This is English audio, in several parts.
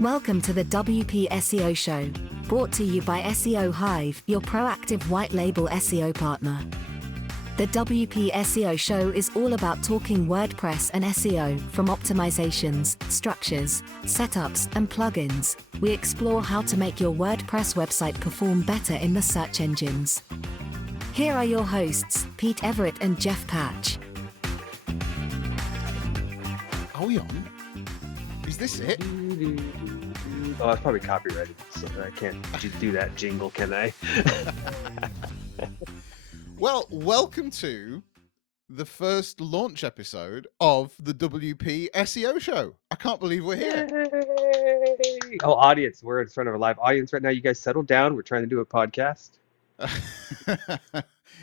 Welcome to the WP SEO Show, brought to you by SEO Hive, your proactive white label SEO partner. The WP SEO Show is all about talking WordPress and SEO, from optimizations, structures, setups, and plugins. We explore how to make your WordPress website perform better in the search engines. Here are your hosts, Pete Everett and Jeff Patch. Are we on? Is this it? Oh, it's probably copyrighted, so I can't do that jingle, can I? Well, welcome to the first launch episode of the WP SEO Show. I can't believe we're here. Yay! Oh, audience, we're in front of a live audience right now. You guys settle down. We're trying to do a podcast.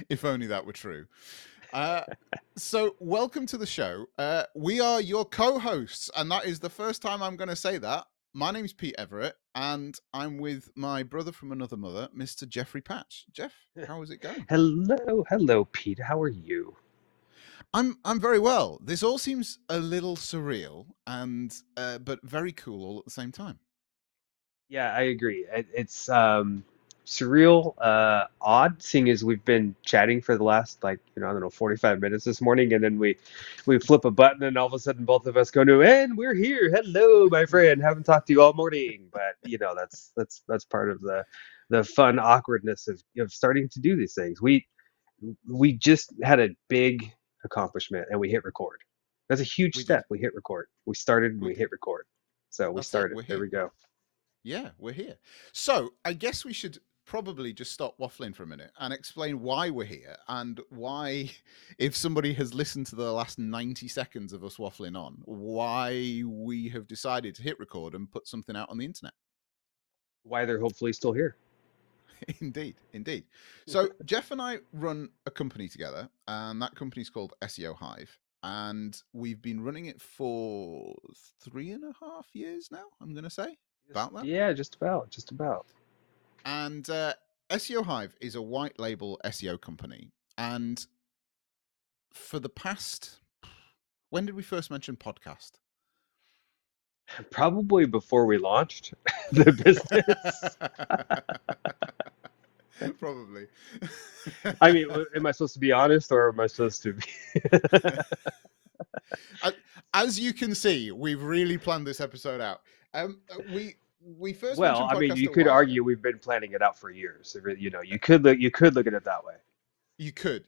If only that were true. So welcome to the show. We are your co-hosts, and that is the first time I'm going to say that. My name's Pete Everett, and I'm with my brother from another mother, Mr. Jeffrey Patch. Jeff, how is it going? Hello, Pete. How are you? I'm very well. This all seems a little surreal, and but very cool all at the same time. Yeah, I agree. It's surreal, odd, seeing as we've been chatting for the last, 45 minutes this morning, and then we flip a button, and all of a sudden both of us go to, and we're here. Hello, my friend. Haven't talked to you all morning, but that's part of the fun awkwardness of starting to do these things. We just had a big accomplishment, and we hit record. That's a huge step. We hit record. We started and we hit record. So we started. There we go. Yeah, we're here. So I guess we should probably just stop waffling for a minute and explain why we're here, and why, if somebody has listened to the last 90 seconds of us waffling on, why we have decided to hit record and put something out on the internet. Why they're hopefully still here. Indeed. So Jeff and I run a company together, and that company's called SEO Hive, and we've been running it for 3.5 years now, I'm going to say. About that? Yeah, just about. And SEO Hive is a white label SEO company. And for the past, when did we first mention podcast? Probably before we launched the business. Probably. I mean, am I supposed to be honest, or am I supposed to be? As you can see, we've really planned this episode out. We first Well, mentioned I mean, podcast you a could while argue ago. we've been planning it out for years. You could look at it that way. You could.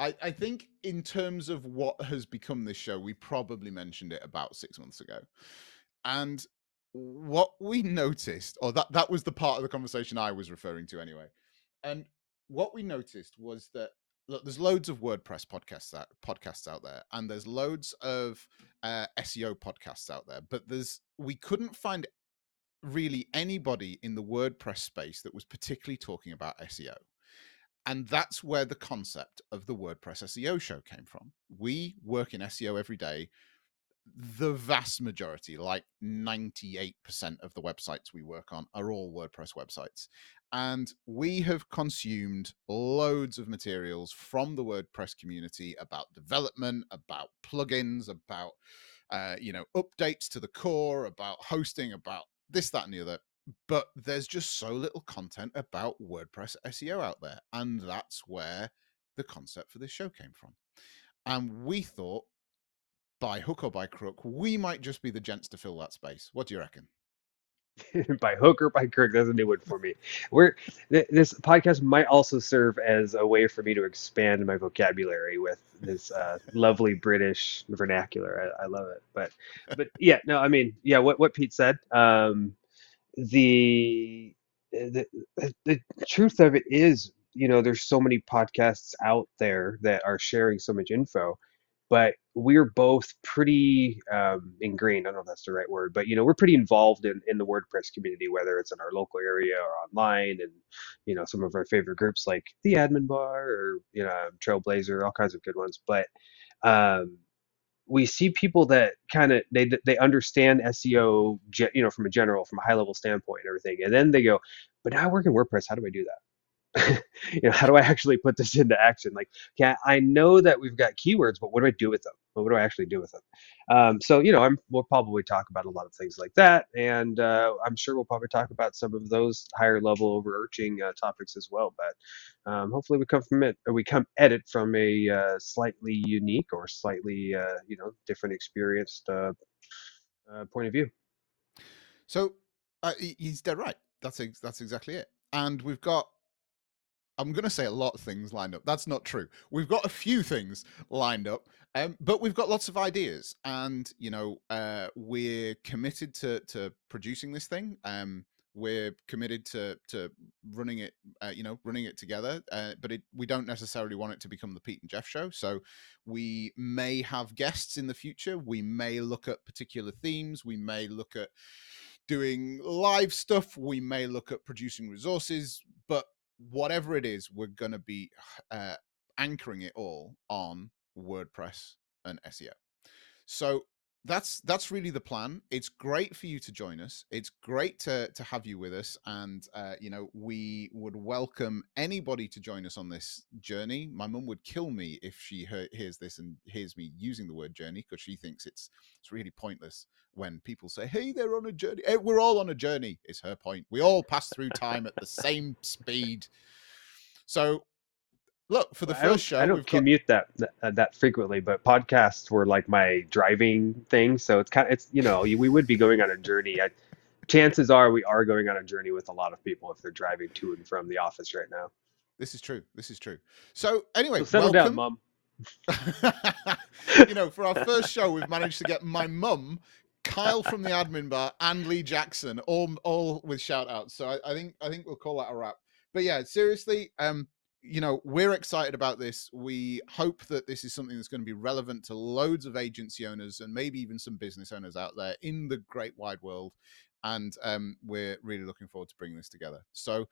I think in terms of what has become this show, we probably mentioned it about 6 months ago. And what we noticed, or that was the part of the conversation I was referring to anyway. And what we noticed was that, look, there's loads of WordPress podcasts out there, and there's loads of SEO podcasts out there, but we couldn't find really anybody in the WordPress space that was particularly talking about SEO. And that's where the concept of the WordPress SEO Show came from. We work in SEO every day. The vast majority, like 98% of the websites we work on, are all WordPress websites. And we have consumed loads of materials from the WordPress community about development, about plugins, about updates to the core, about hosting, about this, that, and the other. But there's just so little content about WordPress SEO out there. And that's where the concept for this show came from. And we thought, by hook or by crook, we might just be the gents to fill that space. What do you reckon? By hook or by crook, that's a new one for me. This podcast might also serve as a way for me to expand my vocabulary with this lovely British vernacular. I love it. But yeah, no, I mean, yeah, what Pete said. The, the truth of it is, there's so many podcasts out there that are sharing so much info, but we're both pretty ingrained. I don't know if that's the right word, but we're pretty involved in the WordPress community, whether it's in our local area or online, and some of our favorite groups like the Admin Bar or Trailblazer, all kinds of good ones. But we see people that kind of they understand SEO, from a high level standpoint and everything, and then they go, but now I work in WordPress. How do I do that? How do I actually put this into action? Like, yeah, I know that we've got keywords, but what do I do with them? But what do I actually do with it? So we'll probably talk about a lot of things like that, and I'm sure we'll probably talk about some of those higher level overarching topics as well. But hopefully we come from it, or we come at it from a slightly unique or slightly different experienced point of view. So he's dead right. That's exactly it. And we've got, I'm going to say a lot of things lined up. That's not true. We've got a few things lined up, but we've got lots of ideas, and we're committed to producing this thing. We're committed to running it, running it together. But we don't necessarily want it to become the Pete and Jeff show. So we may have guests in the future. We may look at particular themes. We may look at doing live stuff. We may look at producing resources, but whatever it is, we're going to be anchoring it all on WordPress and SEO. So that's really the plan. It's great for you to join us. It's great to have you with us, and we would welcome anybody to join us on this journey. My mum would kill me if she hears this and hears me using the word journey, because she thinks it's really pointless when people say, "Hey, they're on a journey." We're all on a journey, is her point. We all pass through time at the same speed. So look, for the Well, first I show, don't we've got commute that frequently, but podcasts were like my driving thing. So we would be going on a journey. Chances are we are going on a journey with a lot of people if they're driving to and from the office right now. this is true. This is true. So anyway, So settle down, welcome. Mom. For our first show, we've managed to get my mum, Kyle from the admin bar, and Lee Jackson, all with shout outs. So I think we'll call that a wrap. But yeah, seriously, we're excited about this. We hope that this is something that's going to be relevant to loads of agency owners and maybe even some business owners out there in the great wide world. And we're really looking forward to bringing this together. So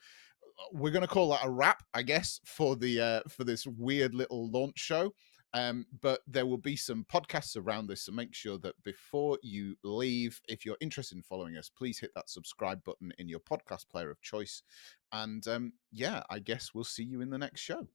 we're going to call that a wrap, I guess, for this weird little launch show. But there will be some podcasts around this, so make sure that before you leave, if you're interested in following us, please hit that subscribe button in your podcast player of choice. And I guess we'll see you in the next show.